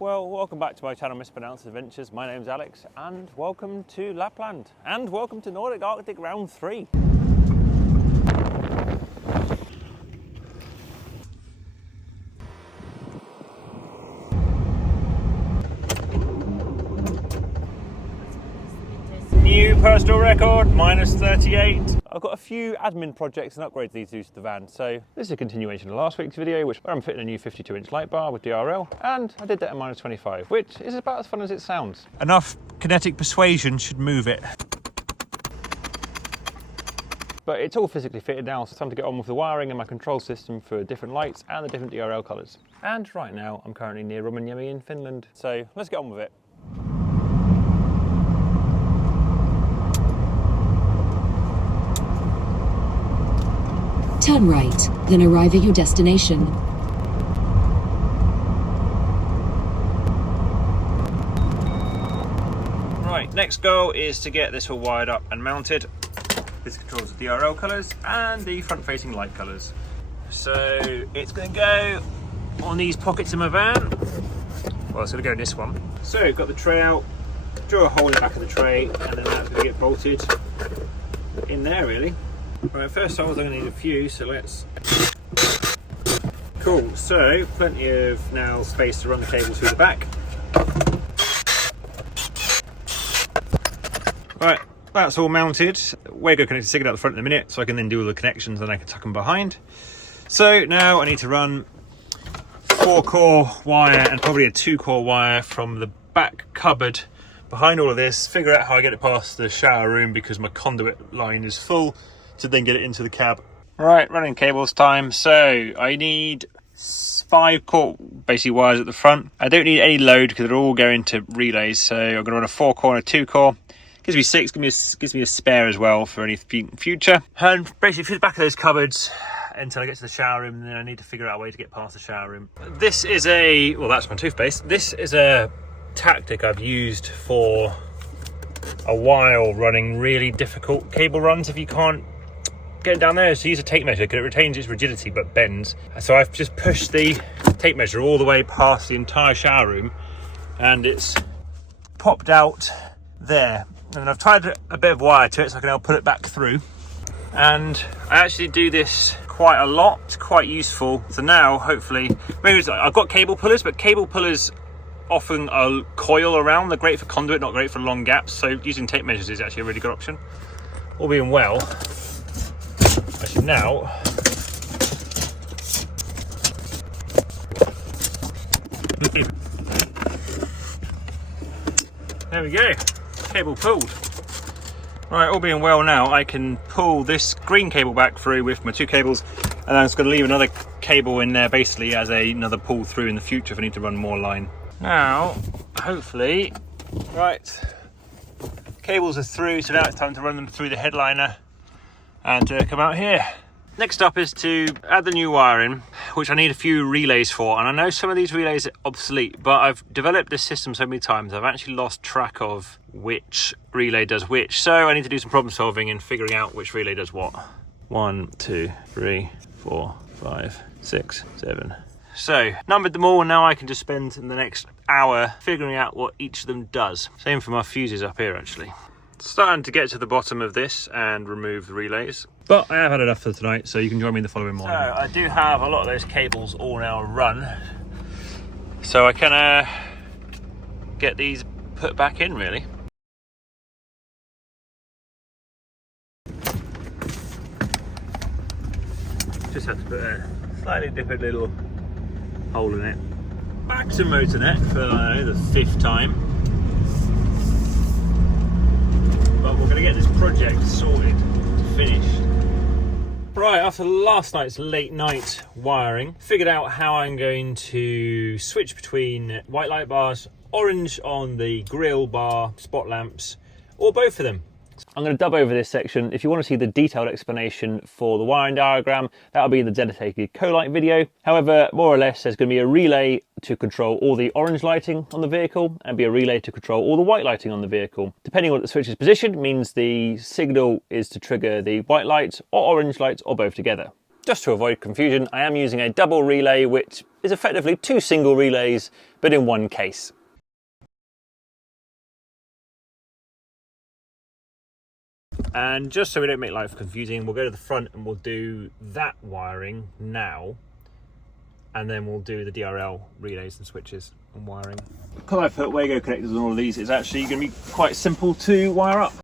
Well, welcome back to my channel Mispronounced Adventures. My name's Alex and welcome to Lapland and welcome to Nordic Arctic round 3. New personal record, minus 38. I've got a few admin projects and upgrades these do to the van, so this is a continuation of last week's video, where I'm fitting a new 52-inch light bar with DRL, and I did that at minus 25, which is about as fun as it sounds. Enough kinetic persuasion should move it. But it's all physically fitted now, so it's time to get on with the wiring and my control system for different lights and the different DRL colours. And right now, I'm currently near Rovaniemi in Finland, so let's get on with it. Turn right, then arrive at your destination. Right, next goal is to get this all wired up and mounted. This controls the DRL colours and the front-facing light colours. So it's going to go on these pockets in my van. Well, it's going to go in this one. So I've got the tray out, drill a hole in the back of the tray, and then that's going to get bolted in there really. Right, first holes I'm going to need a few, so let's... Cool, so plenty of now space to run the cable through the back. Right, that's all mounted. We're going to connect the SIG out the front in a minute, so I can then do all the connections and I can tuck them behind. So now I need to run 4-core wire and probably a 2-core wire from the back cupboard behind all of this, figure out how I get it past the shower room because my conduit line is full, to then get it into the cab. Right, running cables time. So I need 5-core basically wires at the front. I don't need any load because they're all going to relays. So I'm going to run a 4-core and a 2-core. Gives me 6, gives me a spare as well for any future. And basically through the back of those cupboards until I get to the shower room, and then I need to figure out a way to get past the shower room. This is a, well, that's my toothpaste. This is a tactic I've used for a while, running really difficult cable runs if you can't get down there. So use a tape measure because it retains its rigidity but bends. So I've just pushed the tape measure all the way past the entire shower room and it's popped out there. And I've tied a bit of wire to it so I can now put it back through. And I actually do this quite a lot. It's quite useful. So now hopefully, maybe I've got cable pullers, but cable pullers often are coil around. They're great for conduit, not great for long gaps. So using tape measures is actually a really good option. All being well, I should now there we go, cable pulled. Right, all being well now, I can pull this green cable back through with my 2 cables, and I'm just going to leave another cable in there basically as another pull through in the future if I need to run more line. Now, hopefully, right, cables are through, so now it's time to run them through the headliner and come out here. Next up is to add the new wiring, which I need a few relays for, and I know some of these relays are obsolete, but I've developed this system so many times I've actually lost track of which relay does which, so I need to do some problem solving and figuring out which relay does what. 1, 2, 3, 4, 5, 6, 7. So numbered them all, and now I can just spend the next hour figuring out what each of them does. Same for my fuses up here actually. Starting to get to the bottom of this and remove the relays, but I have had enough for tonight, so you can join me the following morning. So I do have a lot of those cables all now run, so I can get these put back in really. Just have to put a slightly different little hole in it. Back to Motornet for I don't know, the 5th time. But we're going to get this project sorted, finished. Right, after last night's late night wiring, figured out how I'm going to switch between white light bars, orange on the grill bar, spot lamps, or both of them. I'm going to dub over this section. If you want to see the detailed explanation for the wiring diagram, that'll be in the dedicated colight video. However, more or less, there's going to be a relay to control all the orange lighting on the vehicle and be a relay to control all the white lighting on the vehicle. Depending on what the switch is positioned means the signal is to trigger the white lights or orange lights or both together. Just to avoid confusion, I am using a double relay, which is effectively 2 single relays, but in one case. And just so we don't make life confusing, we'll go to the front and we'll do that wiring now, and then we'll do the DRL relays and switches and wiring. Because I put Wago connectors on all of these, it's actually going to be quite simple to wire up.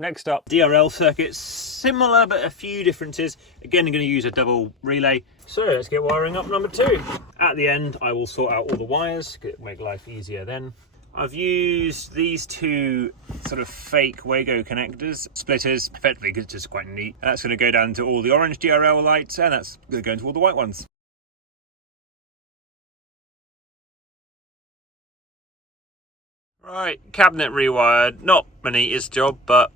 Next up, DRL circuits, similar but a few differences. Again, I'm going to use a double relay. So let's get wiring up number 2. At the end, I will sort out all the wires, make life easier then. I've used these 2 sort of fake Wago connectors, splitters, effectively because it's just quite neat. And that's going to go down to all the orange DRL lights, and that's going to go into all the white ones. Right, cabinet rewired. Not my neatest job, but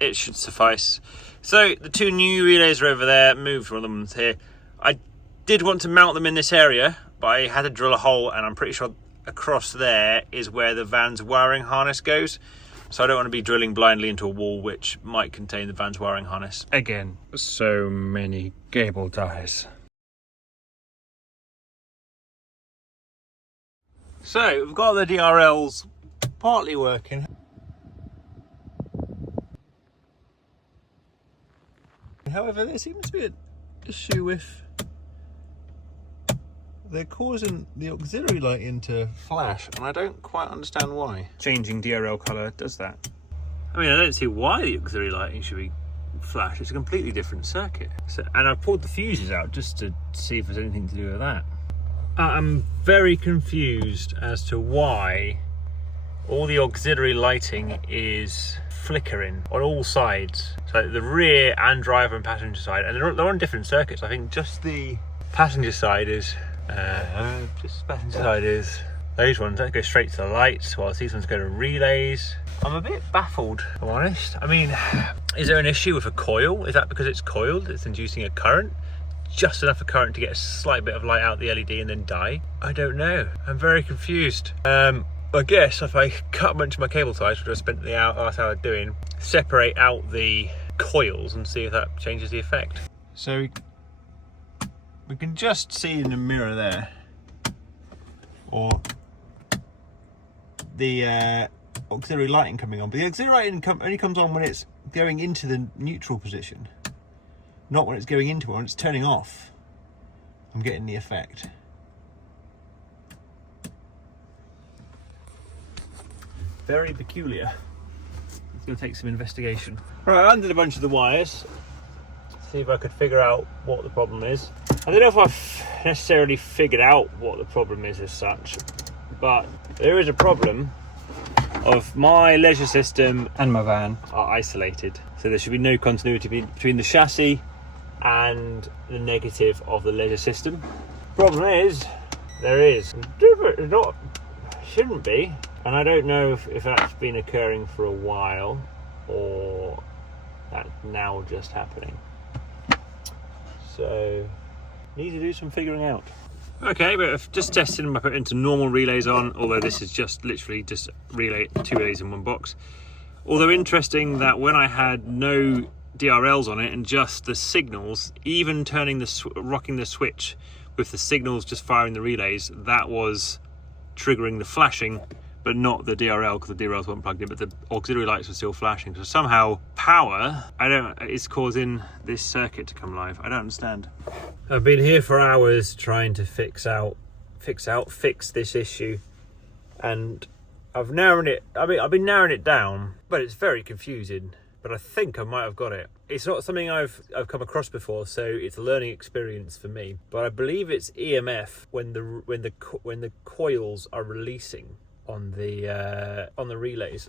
it should suffice. So the 2 new relays are over there, moved one of them here. I did want to mount them in this area, but I had to drill a hole, and I'm pretty sure across there is where the van's wiring harness goes. So I don't want to be drilling blindly into a wall which might contain the van's wiring harness. Again, so many cable ties. So we've got the DRLs partly working. However, there seems to be an issue with they're causing the auxiliary lighting to flash, and I don't quite understand why. Changing DRL colour does that. I mean, I don't see why the auxiliary lighting should be flash. It's a completely different circuit. And I pulled the fuses out just to see if there's anything to do with that. I'm very confused as to why all the auxiliary lighting is flickering on all sides. So the rear and driver and passenger side, and they're on different circuits. I think just the passenger side is those ones that go straight to the lights, whilst these ones go to relays. I'm a bit baffled, if I'm honest. I mean, is there an issue with a coil? Is that because it's coiled, it's inducing a current? Just enough of current to get a slight bit of light out the LED and then die? I don't know. I'm very confused. I guess if I cut a bunch of my cable ties, which I spent the last hour doing, separate out the coils and see if that changes the effect. So we can just see in the mirror there, or the auxiliary lighting coming on, but the auxiliary lighting only comes on when it's going into the neutral position, not when it's going into it. When it's turning off, I'm getting the effect. Very peculiar. It's going to take some investigation. Right, I undid a bunch of the wires, see if I could figure out what the problem is. I don't know if I've necessarily figured out what the problem is as such, but there is a problem of my leisure system and my van are isolated. So there should be no continuity between the chassis and the negative of the leisure system. Problem is, there is. Shouldn't be. And I don't know if that's been occurring for a while or that's now just happening. So, need to do some figuring out. Okay, but I've just tested them. I put into normal relays on, although this is just literally just relay, 2 relays in one box. Although interesting that when I had no DRLs on it and just the signals, even turning rocking the switch with the signals just firing the relays, that was triggering the flashing, but not the DRL, because the DRLs weren't plugged in, but the auxiliary lights were still flashing. So somehow power, is causing this circuit to come live. I don't understand. I've been here for hours trying to fix this issue, and I've been narrowing it down, but it's very confusing. But I think I might have got it. It's not something I've come across before, so it's a learning experience for me. But I believe it's EMF when the coils are releasing on the relays.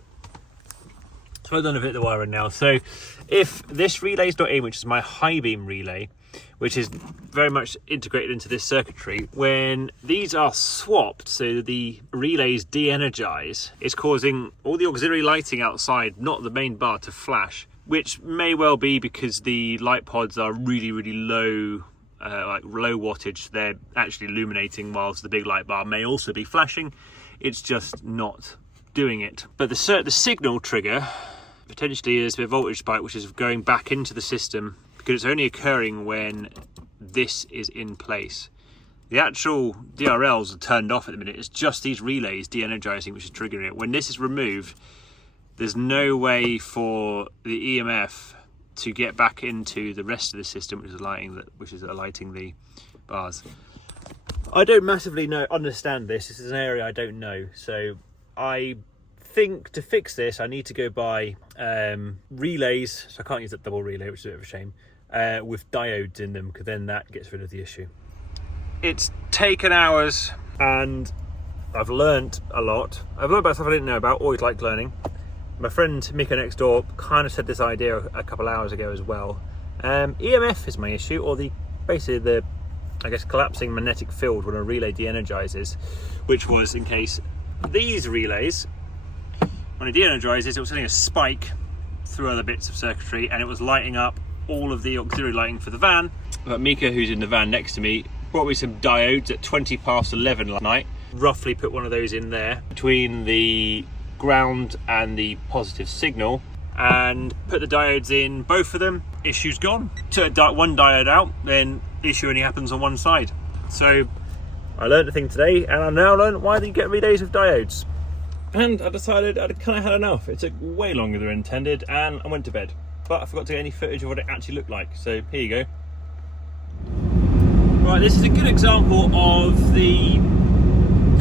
So I've done a bit of the wiring now. So if this relay's not in, which is my high beam relay, which is very much integrated into this circuitry, when these are swapped, so the relays de-energize, it's causing all the auxiliary lighting outside, not the main bar, to flash, which may well be because the light pods are really, really low, like low wattage. They're actually illuminating, whilst the big light bar may also be flashing. It's just not doing it. But the signal trigger potentially there's a voltage spike which is going back into the system, because it's only occurring when this is in place. The actual DRLs are turned off at the minute. It's just these relays de-energizing which is triggering it. When this is removed, there's no way for the EMF to get back into the rest of the system, which is alighting the bars. I don't massively understand this. This is an area I don't know. So I think to fix this, I need to go buy relays. So I can't use that double relay, which is a bit of a shame, with diodes in them, because then that gets rid of the issue. It's taken hours and I've learnt a lot. I've learned about stuff I didn't know about, always like learning. My friend Mika next door kind of said this idea a couple hours ago as well. EMF is my issue, or basically the collapsing magnetic field when a relay de-energizes, which was in case these relays, when it de-energizes, it was sending a spike through other bits of circuitry and it was lighting up all of the auxiliary lighting for the van. But Mika, who's in the van next to me, brought me some diodes at 11:20 last night. Roughly put one of those in there between the ground and the positive signal, and put the diodes in both of them. Issue's gone. Took one diode out, then issue only happens on one side. So I learned a thing today, and I now learned why you get relays with diodes. And I decided I'd kind of had enough. It took way longer than intended, and I went to bed. But I forgot to get any footage of what it actually looked like. So here you go. Right, this is a good example of the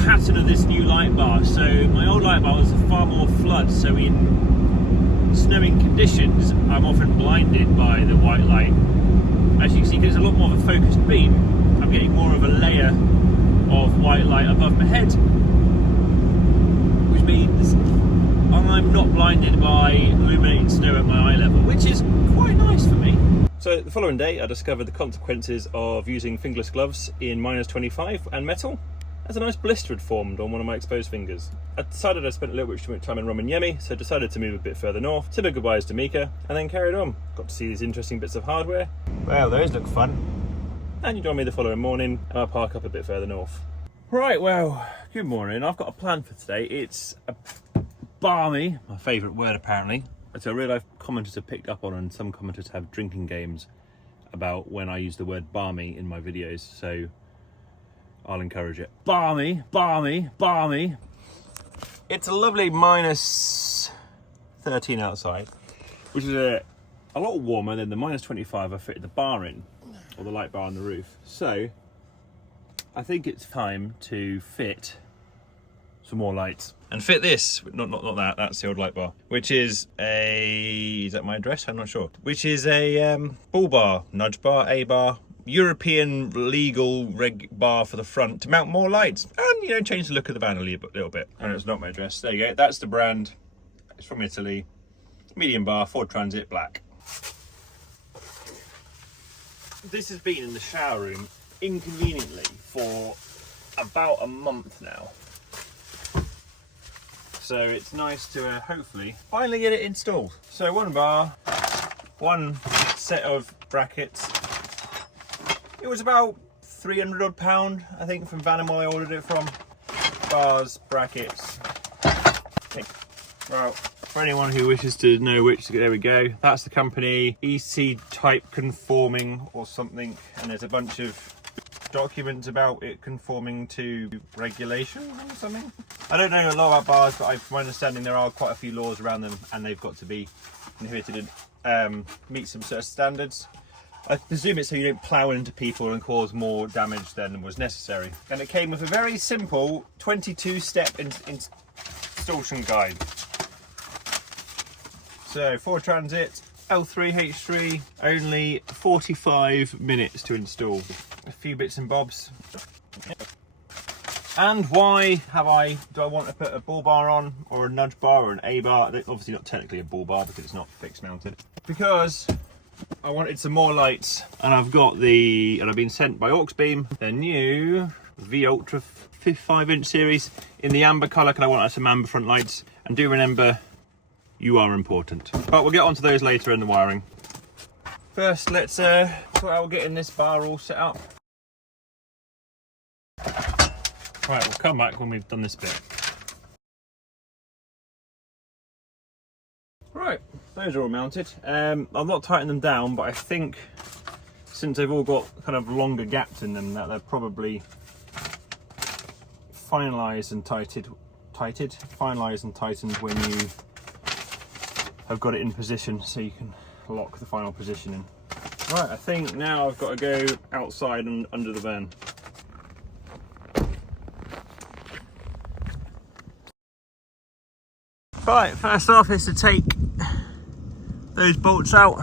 pattern of this new light bar. So my old light bar was far more flood, so in snowing conditions I'm often blinded by the white light. As you can see, there's a lot more of a focused beam. I'm getting more of a layer of white light above my head, which means I'm not blinded by illuminated snow at my eye level, which is quite nice for me. So the following day I discovered the consequences of using fingerless gloves in -25 and metal, as a nice blister had formed on one of my exposed fingers. I decided I spent a little bit too much time in Rovaniemi, so I decided to move a bit further north, said my goodbyes to Mika, and then carried on. Got to see these interesting bits of hardware. Well, those look fun. And you join me the following morning, and I'll park up a bit further north. Right, well, good morning. I've got a plan for today. It's a balmy, my favourite word apparently. It's a real life commenters have picked up on, and some commenters have drinking games about when I use the word balmy in my videos, so I'll encourage it. Balmy, balmy, balmy. It's a lovely -13 outside, which is a lot warmer than the -25 I fitted the bar in, or the light bar on the roof. So I think it's time to fit some more lights. And fit this, not that, that's the old light bar, which is is that my address? I'm not sure. Which is a bull bar, nudge bar, A bar, European legal reg bar for the front to mount more lights and, you know, change the look of the van a little bit. And it's not my address. There you go. That's the brand. It's from Italy. Medium bar, Ford Transit, black. This has been in the shower room inconveniently for about a month now. So it's nice to hopefully finally get it installed. So one bar, one set of brackets. It was about £300 odd, I think, from Vanlife I ordered it from. Bars, brackets. Well, for anyone who wishes to know which, there we go. That's the company, EC Type Conforming or something. And there's a bunch of documents about it conforming to regulation or something. I don't know a lot about bars, but from my understanding there are quite a few laws around them, and they've got to be inhibited and meet some certain standards. I presume it's so you don't plough into people and cause more damage than was necessary. And it came with a very simple 22-step installation guide. So Ford Transit L3H3, only 45 minutes to install. A few bits and bobs. And why do I want to put a bull bar on, or a nudge bar, or an A bar? Obviously not technically a bull bar because it's not fixed mounted. Because I wanted some more lights, and I've been sent by Auxbeam their new V Ultra 5-inch series in the amber colour, because I want some amber front lights. And do remember, you are important. But we'll get onto those later in the wiring. First, let's sort out getting this bar all set up. Right, we'll come back when we've done this bit. Right, those are all mounted. I've not tightened them down, but I think since they've all got kind of longer gaps in them, that they're probably finalised and tightened when you have got it in position, so you can lock the final position in. Right, I think now I've got to go outside and under the van. Right, first off is to take those bolts out.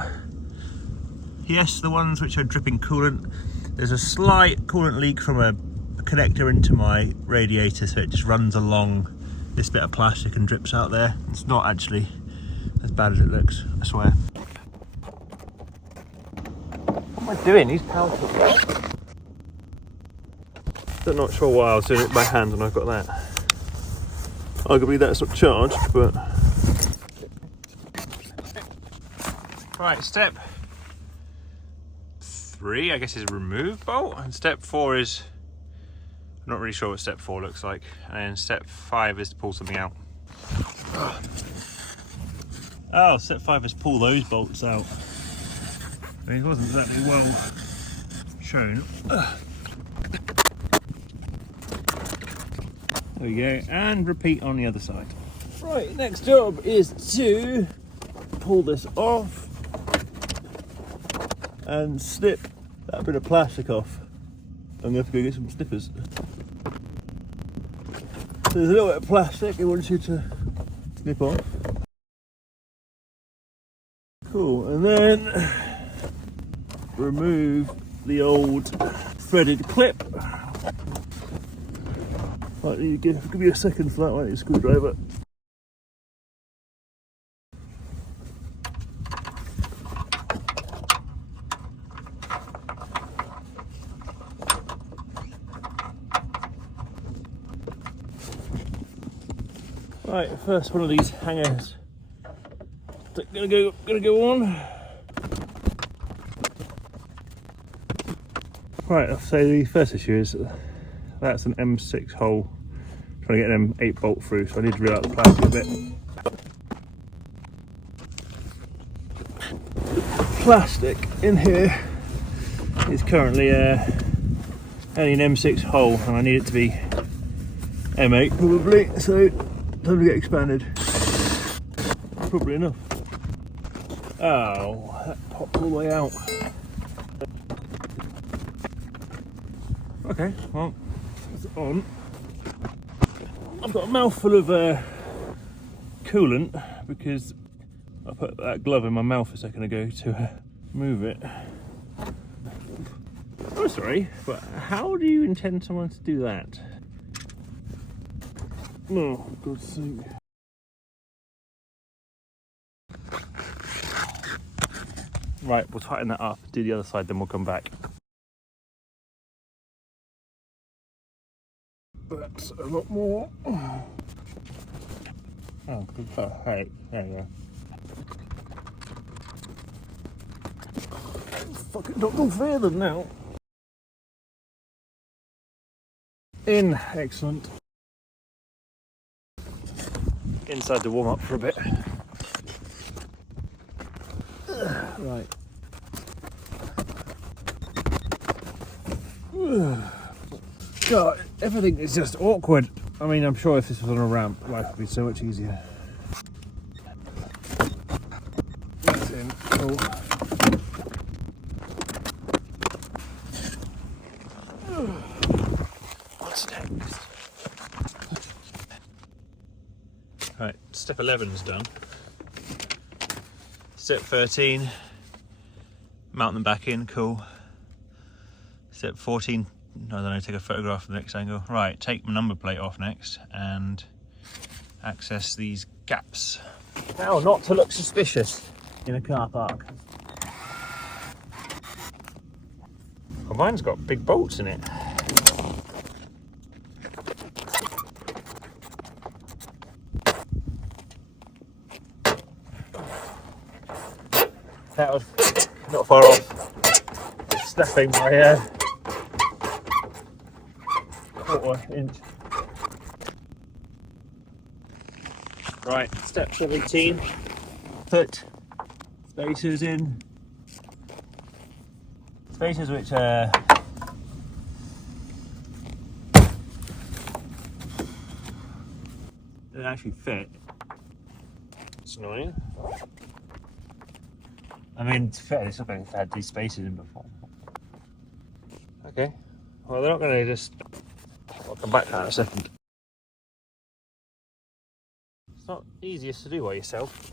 Yes, the ones which are dripping coolant. There's a slight coolant leak from a connector into my radiator, so it just runs along this bit of plastic and drips out there. It's not actually as bad as it looks, I swear. What am I doing? These power tools. I'm not sure why I was doing it by hand when I've got that. Arguably that's not charged, but... Right, step 3, I guess, is remove bolt, and step 4 is... I'm not really sure what step 4 looks like, and then step 5 is to pull something out. Oh, step 5 is pull those bolts out. I mean, it wasn't exactly well shown. There we go, and repeat on the other side. Right, next job is to pull this off and snip that bit of plastic off. I'm going to have to go get some snippers. So there's a little bit of plastic it wants you to snip off. Cool, and then remove the old threaded clip. Right, you give me a second for that one, your screwdriver. Right, first one of these hangers gonna go on. Right, so the first issue is that's an M6 hole. Trying to get an M8 bolt through, so I need to reel out the plastic a bit. The plastic in here is currently only an M6 hole, and I need it to be M8 probably, so time to get expanded. Probably enough. Oh, that popped all the way out. Okay, well, it's on. I've got a mouthful of coolant because I put that glove in my mouth a second ago to move it. Oh, sorry, but how do you intend someone to do that? Oh, for God's sake. Right, we'll tighten that up, do the other side, then we'll come back. That's a lot more. Oh, good. Hey, there you go. Fucking don't go further now. In, excellent. Inside to warm up for a bit. Right. God, everything is just awkward. I mean, I'm sure if this was on a ramp, life would be so much easier. That's in. Cool. What's next? Right, step 11 is done. Step 13, mount them back in, cool. Step 14, I don't know, take a photograph of the next angle. Right, take my number plate off next and access these gaps. Now, not to look suspicious in a car park. Well, mine's got big bolts in it. That was not far off. It's snapping my quarter-inch. Right, step 17. Put spacers in. Spacers which don't actually fit. It's annoying. I mean, to fit, it's not going to have had these spacers in before. Okay. Well, they're not going to just. I'll come back to that in a second. It's not easiest to do by yourself.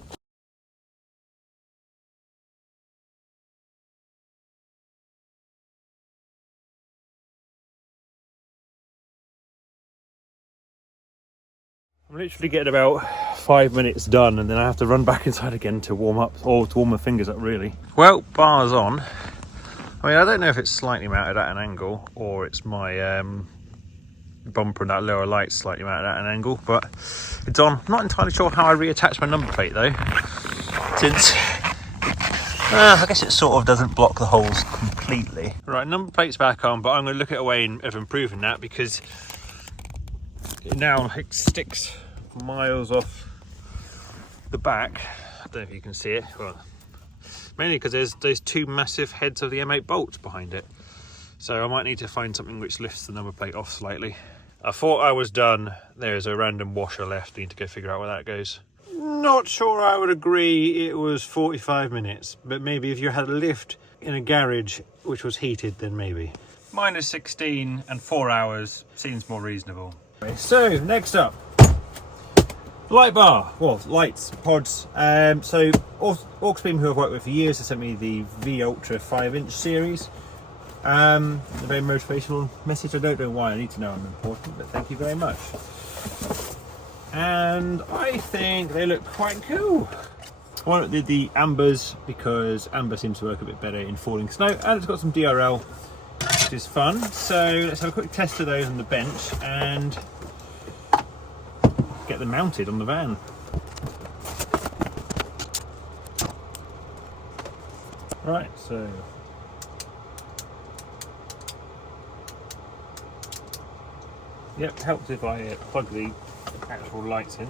I'm literally getting about 5 minutes done, and then I have to run back inside again to warm up, or to warm my fingers up really. Well, bar's on. I mean, I don't know if it's slightly mounted at an angle or it's my bumper and that lower light slightly mounted at an angle, but it's on. I'm not entirely sure how I reattach my number plate though, since I guess it sort of doesn't block the holes completely. Right, number plate's back on, but I'm going to look at a way of improving that, because it now sticks miles off the back. I don't know if you can see it. Well, mainly because there's those two massive heads of the M8 bolts behind it. So I might need to find something which lifts the number plate off slightly. I thought I was done. There's a random washer left. I need to go figure out where that goes. Not sure I would agree it was 45 minutes, but maybe if you had a lift in a garage which was heated, then maybe. Minus 16 and 4 hours seems more reasonable. So next up, light bar, well, lights, pods. So Auxbeam, who I've worked with for years, has sent me the V Ultra 5-inch series. A very motivational message. I don't know why, I need to know I'm important, but thank you very much. And I think they look quite cool. I wanted the ambers because amber seems to work a bit better in falling snow, and it's got some DRL, which is fun. So let's have a quick test of those on the bench and get them mounted on the van. Right, so yep, helps if I plug the actual lights in.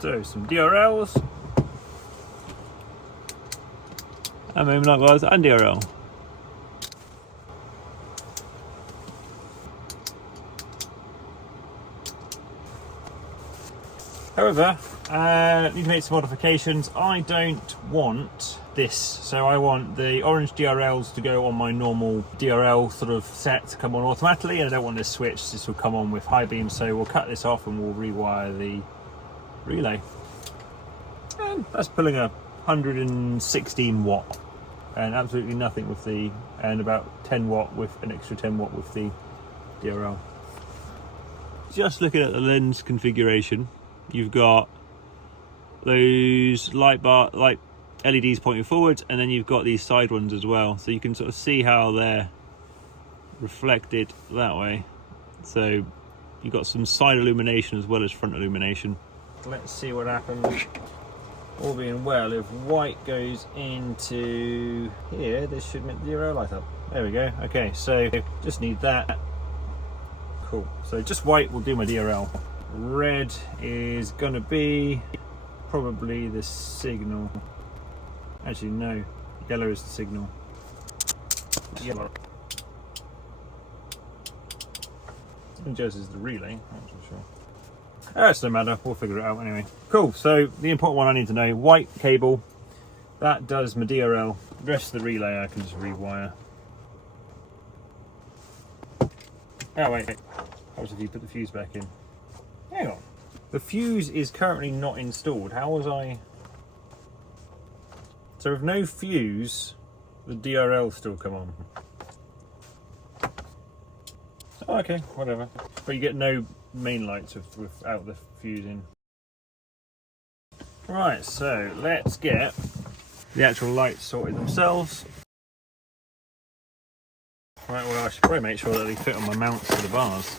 So some DRLs, and maybe not bars and DRL. However, need to make some modifications. I don't want this, so I want the orange DRLs to go on my normal DRL sort of set to come on automatically, and I don't want this switch. This will come on with high beam, so we'll cut this off and we'll rewire the relay. And that's pulling a 116 watt and absolutely nothing with the, and about 10 watt with an extra 10 watt with the DRL. Just looking at the lens configuration, you've got those light LEDs pointing forwards, and then you've got these side ones as well, so you can sort of see how they're reflected that way. So you've got some side illumination as well as front illumination. Let's see what happens. All being well, if white goes into here, this should make the DRL light up. There we go. Okay, so just need that. Cool. So just white will do my DRL. Red is gonna be probably the signal. Actually, no. Yellow is the signal. Yellow. And Joe's is the relay. I'm not sure. That's no matter, we'll figure it out anyway. Cool, so the important one I need to know, white cable, that does my DRL. The rest of the relay I can just rewire. Oh wait, how was if you put the fuse back in? Hang on. The fuse is currently not installed. How was I? So with no fuse, the DRL still come on. Oh, okay, whatever. But you get no main lights without the fuse in. Right, so let's get the actual lights sorted themselves. Right, well I should probably make sure that they fit on my mounts for the bars.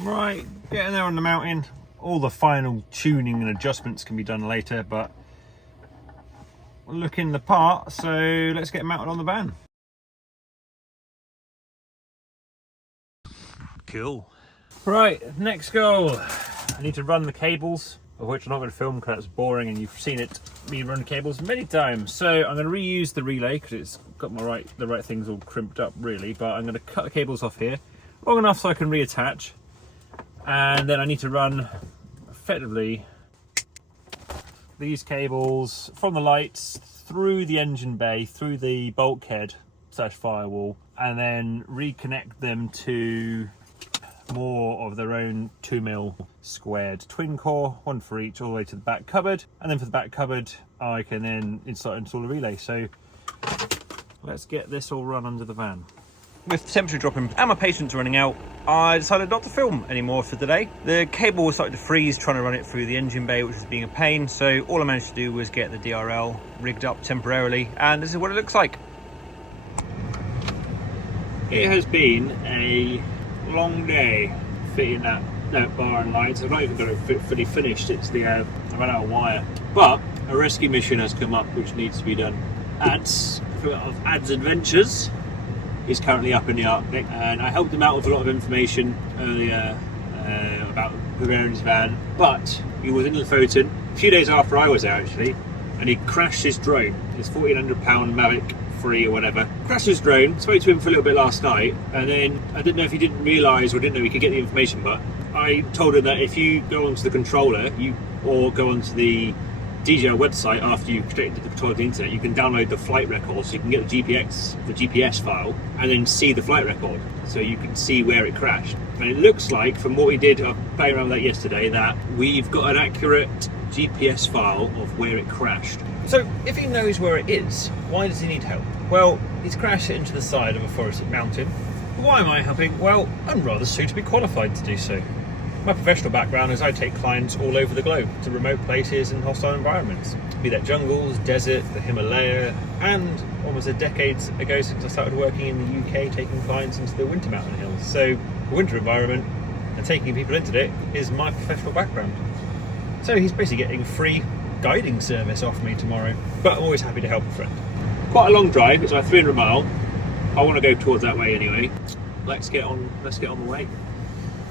Right, getting there on the mounting. All the final tuning and adjustments can be done later, but looking the part, so let's get mounted on the van. Cool. Right, next goal. I need to run the cables, of which I'm not going to film because it's boring and you've seen me run cables many times. So I'm going to reuse the relay because it's got the right things all crimped up really, but I'm going to cut the cables off here long enough so I can reattach. And then I need to run effectively these cables from the lights through the engine bay, through the bulkhead / firewall, and then reconnect them to more of their own 2mm squared twin core, one for each, all the way to the back cupboard. And then for the back cupboard I can then install a relay. So let's get this all run under the van. With the temperature dropping and my patience running out, I decided not to film anymore for today. The cable was starting to freeze trying to run it through the engine bay, which was being a pain, so all I managed to do was get the DRL rigged up temporarily, and this is what it looks like. It has been a long day fitting that bar and lights. I've not even got it fully finished. It's I ran out of wire. But a rescue mission has come up which needs to be done. Ads Adventures is currently up in the Arctic, and I helped him out with a lot of information earlier about preparing his van, but he was in Lofoten a few days after I was there actually, and he crashed his drone, his £1,400 Mavic 3 or whatever. Crashed his drone, spoke to him for a little bit last night, and then I didn't know if he didn't realise or didn't know he could get the information, but I told him that if you go onto the controller or go onto the DJI website after you connected the controller to the internet, you can download the flight record, so you can get the GPS file and then see the flight record, so you can see where it crashed. And it looks like, from what we did playing around with that yesterday, that we've got an accurate GPS file of where it crashed. So if he knows where it is, why does he need help? Well, he's crashed it into the side of a forested mountain. But why am I helping? Well, I'm rather suitably qualified to do so. My professional background is I take clients all over the globe to remote places and hostile environments, be that jungles, desert, the Himalaya, and almost a decade ago since I started working in the UK, taking clients into the winter mountain hills. So the winter environment and taking people into it is my professional background. So he's basically getting free guiding service off me tomorrow, but I'm always happy to help a friend. Quite a long drive, it's like 300 mile. I want to go towards that way anyway. Let's get on the way.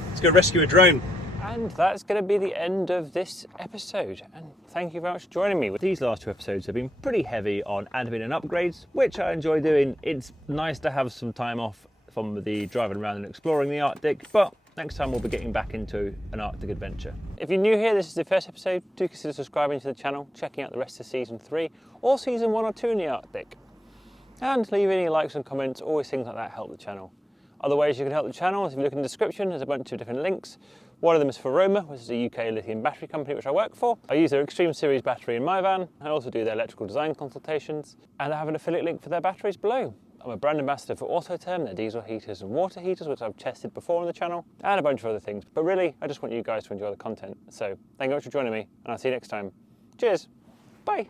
Let's go rescue a drone. And that's going to be the end of this episode. And thank you very much for joining me. These last two episodes have been pretty heavy on admin and upgrades, which I enjoy doing. It's nice to have some time off from the driving around and exploring the Arctic, but next time we'll be getting back into an Arctic adventure. If you're new here, this is the first episode, do consider subscribing to the channel, checking out the rest of season 3 or season 1 or 2 in the Arctic. And leave any likes and comments, always things like that help the channel. Other ways you can help the channel is if you look in the description, there's a bunch of different links. One of them is for Roma, which is a UK lithium battery company which I work for. I use their Extreme Series battery in my van. I also do their electrical design consultations, and I have an affiliate link for their batteries below. I'm a brand ambassador for Autotherm, their diesel heaters and water heaters, which I've tested before on the channel, and a bunch of other things. But really, I just want you guys to enjoy the content. So thank you very much for joining me, and I'll see you next time. Cheers. Bye.